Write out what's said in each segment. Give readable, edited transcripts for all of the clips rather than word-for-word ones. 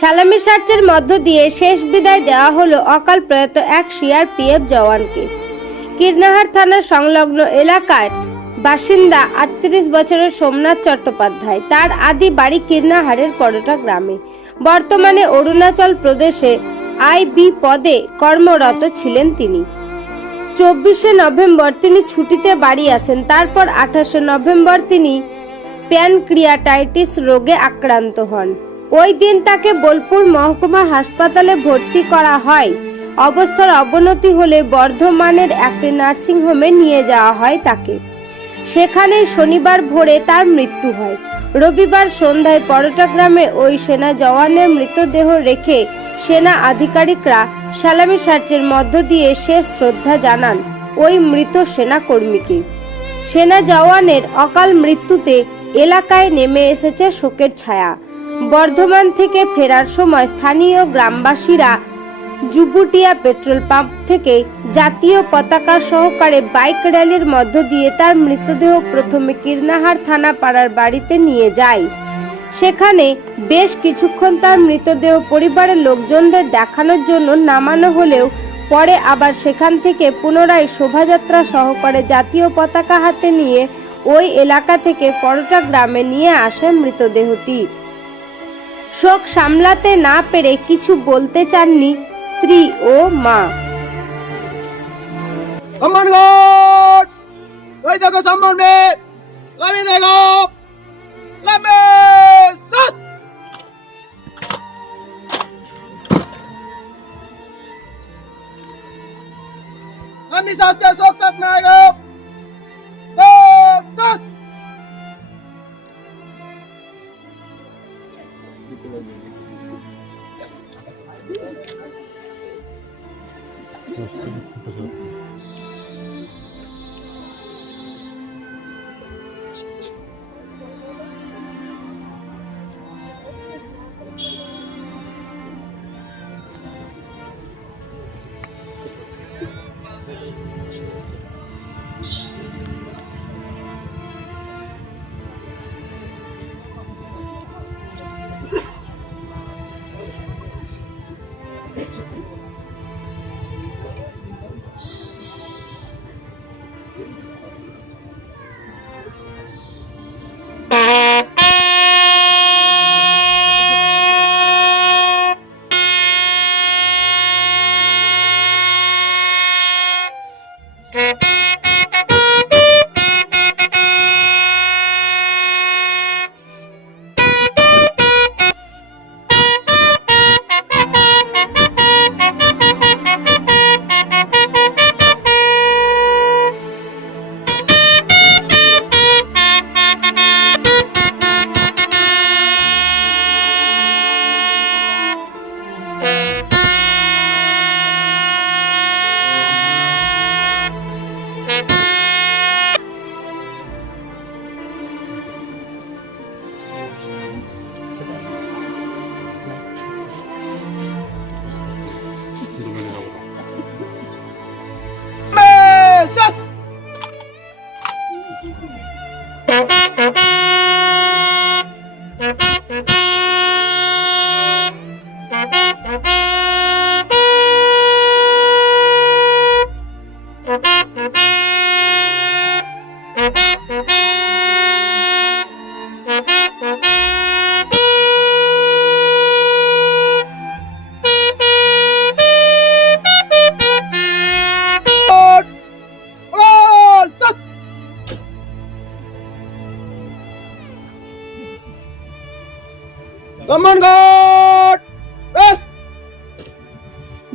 সালামি সার্চের মধ্য দিয়ে শেষ বিদায় দেওয়া হলো অকাল প্রয়াত এক সিআরপিএফ জওয়ানকে। কীর্ণাহার থানার সংলগ্ন এলাকার বাসিন্দা ৩৮ বছরের সোমনাথ চট্টোপাধ্যায়। তার আদি বাড়ি কীর্ণাহারের পরোটা গ্রামে। বর্তমানে অরুণাচল প্রদেশে আইবি পদে কর্মরত ছিলেন তিনি। ২৪শে নভেম্বর তিনি ছুটিতে বাড়ি আসেন। তারপর ২৮শে নভেম্বর তিনি প্যানক্রিয়াটাইটিস রোগে আক্রান্ত হন। ওই দিন তাকে বোলপুর মহকুমা হাসপাতালে ভর্তি করা হয়। অবস্থার অবনতি হলে বর্ধমানের একটি নার্সিংহোমে নিয়ে যাওয়া হয় তাকে। সেখানেই শনিবার ভোরে তার মৃত্যু হয়। রবিবার সন্ধ্যায় পরোটা গ্রামে ওই সেনা জওয়ানের মৃতদেহ রেখে সেনা আধিকারিকরা সালামি সার্চের মধ্য দিয়ে শেষ শ্রদ্ধা জানান ওই মৃত সেনা কর্মীকে। সেনা জওয়ানের অকাল মৃত্যুতে এলাকায় নেমে এসেছে শোকের ছায়া। বর্ধমান থেকে ফেরার সময় স্থানীয় গ্রামবাসীরা জুবুটিয়া পেট্রোল পাম্প থেকে জাতীয় পতাকা সহকারে বাইক র্যালির মধ্য দিয়ে তার মৃতদেহ প্রথমে কীর্ণাহার থানা পাড়ার বাড়িতে নিয়ে যায়। সেখানে বেশ কিছুক্ষণ তার মৃতদেহ পরিবারের লোকজনদের দেখানোর জন্য নামানো হলেও পরে আবার সেখান থেকে পুনরায় শোভাযাত্রা সহকারে জাতীয় পতাকা হাতে নিয়ে ওই এলাকা থেকে পরোটা গ্রামে নিয়ে আসে মৃতদেহটি। শোক সামলাতে না পেরে কিছু বলতে চাননি স্ত্রী ও মা।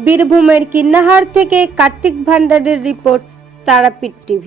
বীরভূমের কীর্ণাহার থেকে কার্তিক ভান্ডারের রিপোর্ট, তারাপীঠ টিভি।